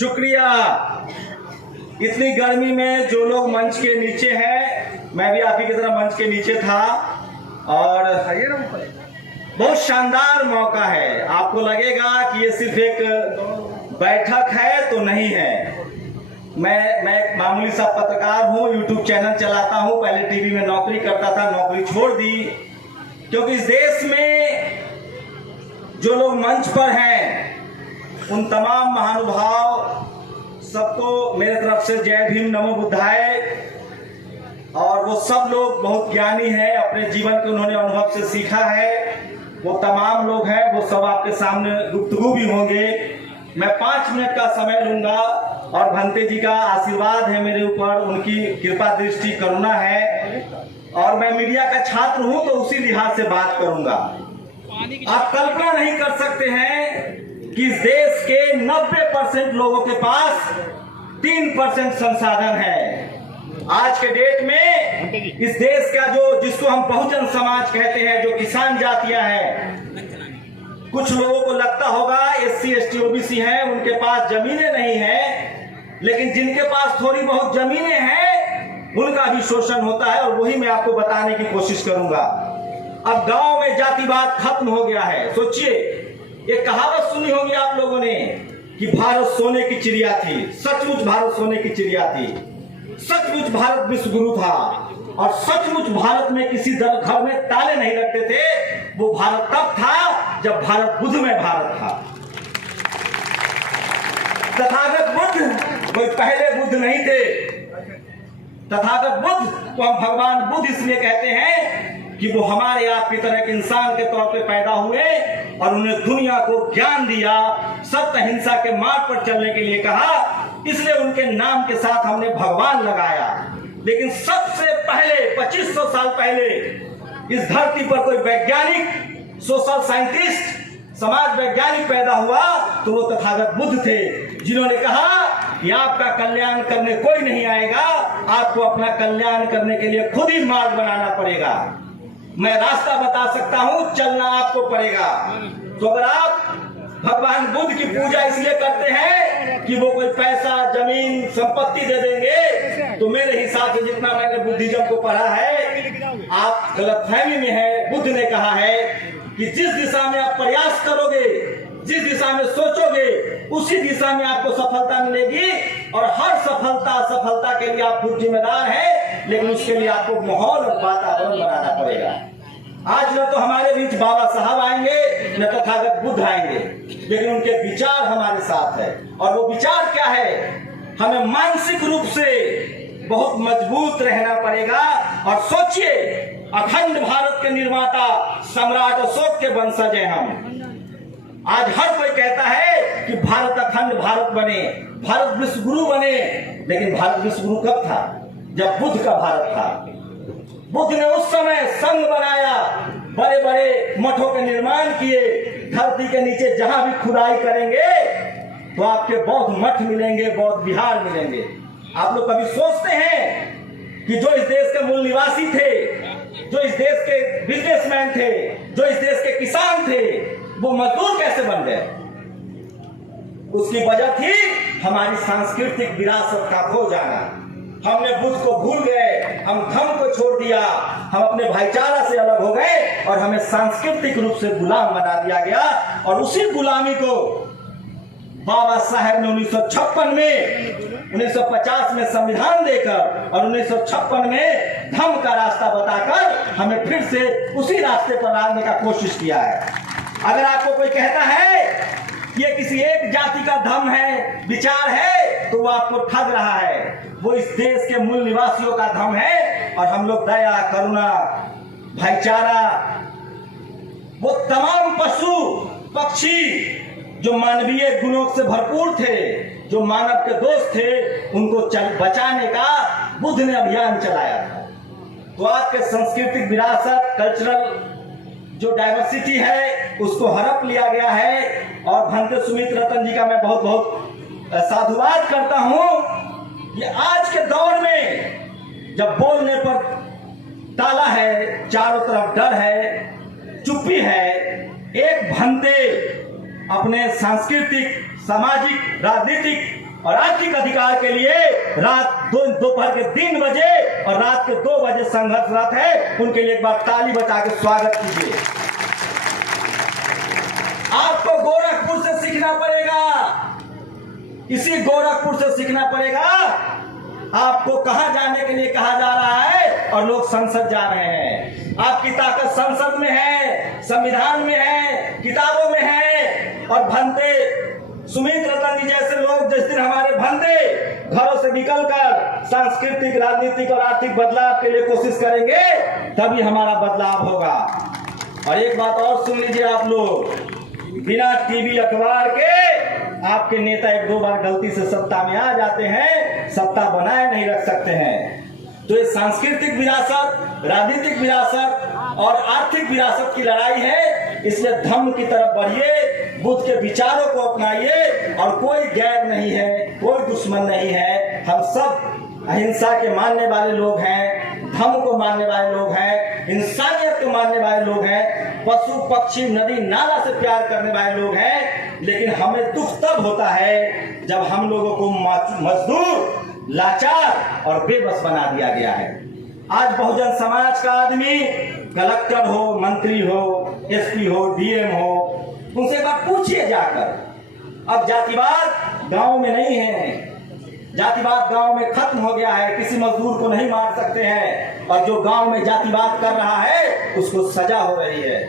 शुक्रिया। इतनी गर्मी में जो लोग मंच के नीचे हैं, मैं भी आप ही की तरह मंच के नीचे था और बहुत शानदार मौका है। आपको लगेगा कि ये सिर्फ एक बैठक है, तो नहीं है। मैं एक मामूली सा पत्रकार हूँ, यूट्यूब चैनल चलाता हूँ, पहले टीवी में नौकरी करता था, नौकरी छोड़ दी क्योंकि इस देश में जो लोग मंच पर हैं उन तमाम महानुभाव सबको मेरे तरफ से जय भीम नमो बुद्धाय। और वो सब लोग बहुत ज्ञानी हैं, अपने जीवन के उन्होंने अनुभव से सीखा है। वो तमाम लोग हैं, वो सब आपके सामने गुफ्तगू भी होंगे। मैं 5 मिनट का समय लूंगा और भंते जी का आशीर्वाद है मेरे ऊपर, उनकी कृपा दृष्टि करुणा है और मैं मीडिया का छात्र हूं तो उसी लिहाज से बात करूंगा। आप कल्पना नहीं कर सकते हैं कि इस देश के 90% लोगों के पास 3% संसाधन है। आज के डेट में इस देश का जिसको हम बहुजन समाज कहते हैं, जो किसान जातियां हैं, कुछ लोगों को लगता होगा SC ST OBC हैं, उनके पास जमीनें नहीं हैं, लेकिन जिनके पास थोड़ी बहुत जमीनें हैं उनका भी शोषण होता है और वही मैं आपको बताने की कोशिश करूंगा। अब गांव में जातिवाद खत्म हो गया है। सोचिए, एक कहावत सुनी होगी आप लोगों ने कि भारत सोने की चिड़िया थी। सचमुच भारत सोने की चिड़िया थी, सचमुच भारत विश्व गुरु था और सचमुच भारत में किसी घर में ताले नहीं लगते थे। वो भारत तब था जब भारत बुद्धमय भारत था। तथागत बुद्ध कोई पहले बुद्ध नहीं थे। तथागत बुद्ध को हम भगवान बुद्ध इसलिए कहते हैं कि वो हमारे आपकी तरह एक इंसान के तौर पे पैदा हुए और उन्हें दुनिया को ज्ञान दिया, सत्य अहिंसा के मार्ग पर चलने के लिए कहा, इसलिए उनके नाम के साथ हमने भगवान लगाया। लेकिन सबसे पहले 2500 साल पहले इस धरती पर कोई वैज्ञानिक, सोशल साइंटिस्ट, समाज वैज्ञानिक पैदा हुआ तो वो तथागत बुद्ध थे, जिन्होंने कहा कि आपका कल्याण करने कोई नहीं आएगा, आपको अपना कल्याण करने के लिए खुद ही मार्ग बनाना पड़ेगा। मैं रास्ता बता सकता हूं, चलना आपको पड़ेगा। तो अगर आप भगवान बुद्ध की पूजा इसलिए करते हैं कि वो कोई पैसा, जमीन, संपत्ति दे देंगे, तो मेरे हिसाब से जितना मैंने बुद्धिज्म को पढ़ा है, आप गलतफहमी में है। बुद्ध ने कहा है कि जिस दिशा में आप प्रयास करोगे, जिस दिशा में सोचोगे, उसी दिशा में आपको सफलता मिलेगी और हर सफलता के लिए आप खुद जिम्मेदार हैं, लेकिन उसके लिए आपको माहौल और वातावरण बनाना पड़ेगा। आज न तो हमारे बीच बाबा साहब आएंगे, न तथागत बुद्ध आएंगे, लेकिन उनके विचार हमारे साथ है। और वो विचार क्या है? हमें मानसिक रूप से बहुत मजबूत रहना पड़ेगा। और सोचिए, अखंड भारत के निर्माता सम्राट अशोक के वंशज हैं हम। आज हर कोई कहता है कि भारत अखंड भारत बने, भारत विश्व गुरु बने, लेकिन भारत विश्व गुरु कब था? जब बुद्ध का भारत था। बुद्ध ने उस समय संघ बनाया, बड़े बड़े मठों के निर्माण किए। धरती के नीचे जहां भी खुदाई करेंगे तो आपके बौद्ध मठ मिलेंगे, बौद्ध विहार मिलेंगे। आप लोग कभी सोचते हैं कि जो इस देश के मूल निवासी थे, जो इस देश के बिजनेसमैन थे, जो इस देश के किसान थे, वो मजदूर कैसे बन गए? उसकी वजह थी हमारी सांस्कृतिक विरासत का खो जाना। हमने बुद्ध को भूल गए, हम धर्म को छोड़ दिया, हम अपने भाईचारा से अलग हो गए और हमें सांस्कृतिक रूप से गुलाम बना दिया गया। और उसी गुलामी को बाबा साहेब ने 1956 में, 1950 में संविधान देकर और 1956 में धर्म का रास्ता बताकर हमें फिर से उसी रास्ते पर लाने का कोशिश किया है। अगर आपको कोई कहता है कि ये किसी एक जाति का धर्म है, विचार है, तो वो आपको ठग रहा है। वो इस देश के मूल निवासियों का धर्म है और हम लोग दया, करुणा, भाईचारा, वो तमाम पशु पक्षी जो मानवीय गुणों से भरपूर थे, जो मानव के दोस्त थे, उनको बचाने का बुद्ध ने अभियान चलाया था। तो आपके सांस्कृतिक विरासत, कल्चरल जो डाइवर्सिटी है, उसको हड़प लिया गया है। और भंते सुमित रतन जी का मैं बहुत बहुत साधुवाद करता हूं कि आज के दौर में जब बोलने पर ताला है, चारों तरफ डर है, चुप्पी है, एक भंते अपने सांस्कृतिक, सामाजिक, राजनीतिक और आर्थिक अधिकार के लिए रात दोपहर के 3 बजे और रात के 2 बजे संघर्षरत है। उनके लिए एक बार ताली बजा के स्वागत कीजिए। आपको गोरखपुर से सीखना पड़ेगा, इसी गोरखपुर से सीखना पड़ेगा। आपको कहां जाने के लिए कहा जा रहा है और लोग संसद जा रहे हैं। आपकी ताकत संसद में है, संविधान में है, किताबों में है। और भंते सुमित रतन जी जैसे लोग जिस दिन हमारे भंते घरों से निकलकर सांस्कृतिक, राजनीतिक और आर्थिक बदलाव के लिए कोशिश करेंगे, तभी हमारा बदलाव होगा। और एक बात और सुन लीजिए आप लोग, बिना टीवी अखबार के आपके नेता 1-2 बार गलती से सत्ता में आ जाते हैं, सत्ता बनाए नहीं रख सकते हैं। तो ये सांस्कृतिक विरासत, राजनीतिक विरासत और आर्थिक विरासत की लड़ाई है। इसलिए धम्म की तरफ बढ़िए, बुद्ध के विचारों को अपनाइए। और कोई गैर नहीं है, कोई दुश्मन नहीं है। हम सब अहिंसा के मानने वाले लोग हैं, धम्म को मानने वाले लोग हैं, इंसानियत को मानने वाले लोग हैं, पशु पक्षी नदी नाला से प्यार करने वाले लोग हैं। लेकिन हमें दुख तब होता है जब हम लोगों को मजदूर, लाचार और बेबस बना दिया गया है। आज बहुजन समाज का आदमी कलेक्टर हो, मंत्री हो, एसपी हो, डीएम हो, उनसे बात पूछिए जाकर। अब जातिवाद गांव में नहीं है, जातिवाद गांव में खत्म हो गया है। किसी मजदूर को नहीं मार सकते हैं, और जो गांव में जातिवाद कर रहा है उसको सजा हो रही है।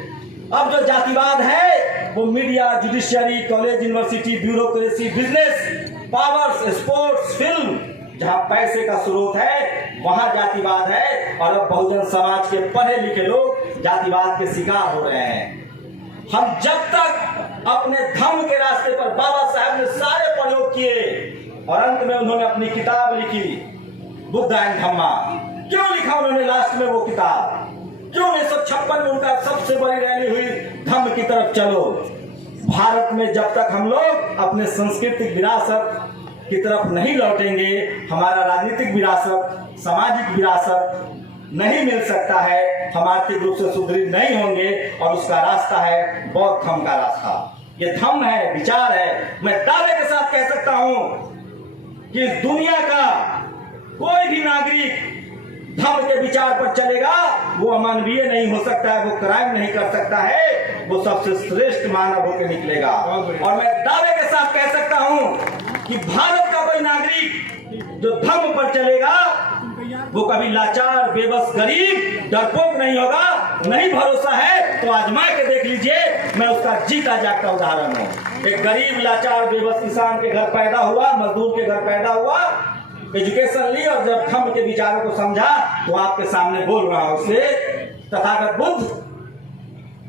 अब जो जातिवाद है वो media, judiciary, college, university, bureaucracy, business, powers, sports, film, जहां पैसे का स्रोत है वहां जातिवाद है। और अब बहुजन समाज के पढ़े लिखे लोग जातिवाद के शिकार हो रहे हैं। हम जब तक अपने धम्म के रास्ते पर, बाबा साहब ने सारे प्रयोग किए और अंत में उन्होंने अपनी किताब लिखी, बुद्ध एंड धम्मा। क्यों लिखा उन्होंने लास्ट में वो किताब? क्यों 1956 में उनका सबसे बड़ी रैली हुई, धम्म की तरफ चलो। भारत में जब तक हम लोग अपने सांस्कृतिक विरासत की तरफ नहीं लौटेंगे, हमारा राजनीतिक विरासत, सामाजिक विरासत नहीं मिल सकता है। हम आर्थिक रूप से सुदृढ़ नहीं होंगे। और उसका रास्ता है बौद्ध धम्म का रास्ता। ये धम्म है, विचार है। मैं दावे के साथ कह सकता हूं कि दुनिया का कोई भी नागरिक धम्म के विचार पर चलेगा, वो अमानवीय नहीं हो सकता है, वो क्राइम नहीं कर सकता है, वो सबसे श्रेष्ठ मानव होकर निकलेगा। और मैं दावे के साथ कह सकता हूं कि भारत का कोई नागरिक जो धम्म पर चलेगा वो कभी लाचार, बेबस, गरीब, डरपोक नहीं होगा। नहीं भरोसा है तो आजमा के देख लीजिए, मैं उसका जीता जागता उदाहरण हूँ। एक गरीब, लाचार, बेबस किसान के घर पैदा हुआ, मजदूर के घर पैदा हुआ, एजुकेशन ली, और जब धम्म के विचारों को समझा तो आपके सामने बोल रहा हूं। उससे तथागत बुद्ध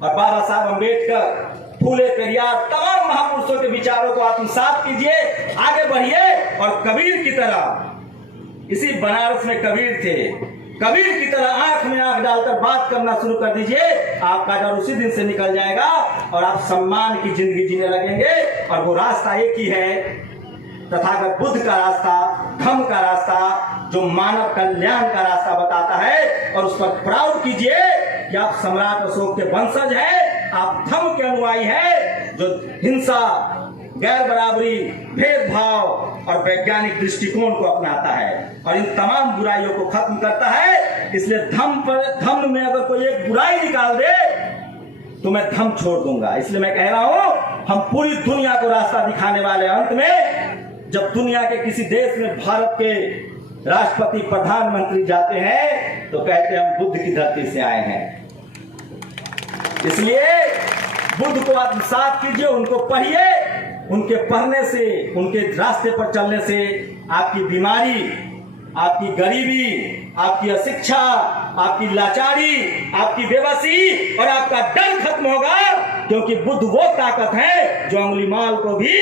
और बाबा साहब अम्बेडकर, फूले पेरियार, तमाम महापुरुषों के विचारों को आत्मसात कीजिए, आगे बढ़िए। और कबीर की तरह, इसी बनारस में कबीर थे, कबीर की तरह आंख में आंख डालकर बात करना शुरू कर दीजिए। आपका डर उसी दिन से निकल जाएगा और आप सम्मान की जिंदगी जीने लगेंगे। और वो रास्ता एक ही है, तथागत बुद्ध का रास्ता, धम्म का रास्ता, जो मानव कल्याण का रास्ता बताता है। और उस पर प्राउड कीजिए कि आप सम्राट अशोक के वंशज हैं, आप धम्म के अनुयायी हैं, जो हिंसा, गैर बराबरी, भेदभाव और वैज्ञानिक दृष्टिकोण को अपनाता है और इन तमाम बुराइयों को खत्म करता है। इसलिए धम्म में अगर कोई एक बुराई निकाल दे तो मैं धम्म छोड़ दूंगा। इसलिए मैं कह रहा हूं, हम पूरी दुनिया को रास्ता दिखाने वाले। अंत में जब दुनिया के किसी देश में भारत के राष्ट्रपति, प्रधानमंत्री जाते हैं तो कहते हैं हम बुद्ध की धरती से आए हैं। इसलिए बुद्ध को आत्मसात कीजिए, उनको पढ़िए। उनके पढ़ने से, उनके रास्ते पर चलने से आपकी बीमारी, आपकी गरीबी, आपकी अशिक्षा, आपकी लाचारी, आपकी बेबसी और आपका डर खत्म होगा। क्योंकि बुद्ध वो ताकत है जो अंगुलीमाल को भी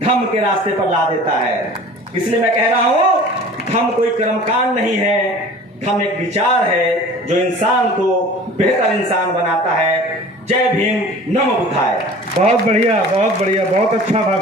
धम्म के रास्ते पर ला देता है। इसलिए मैं कह रहा हूं, धम्म कोई कर्मकांड नहीं है, धम्म एक विचार है जो इंसान को बेहतर इंसान बनाता है। जय भीम, नमो बुद्धाय। बहुत बढ़िया, बहुत बढ़िया, बहुत अच्छा भाषण।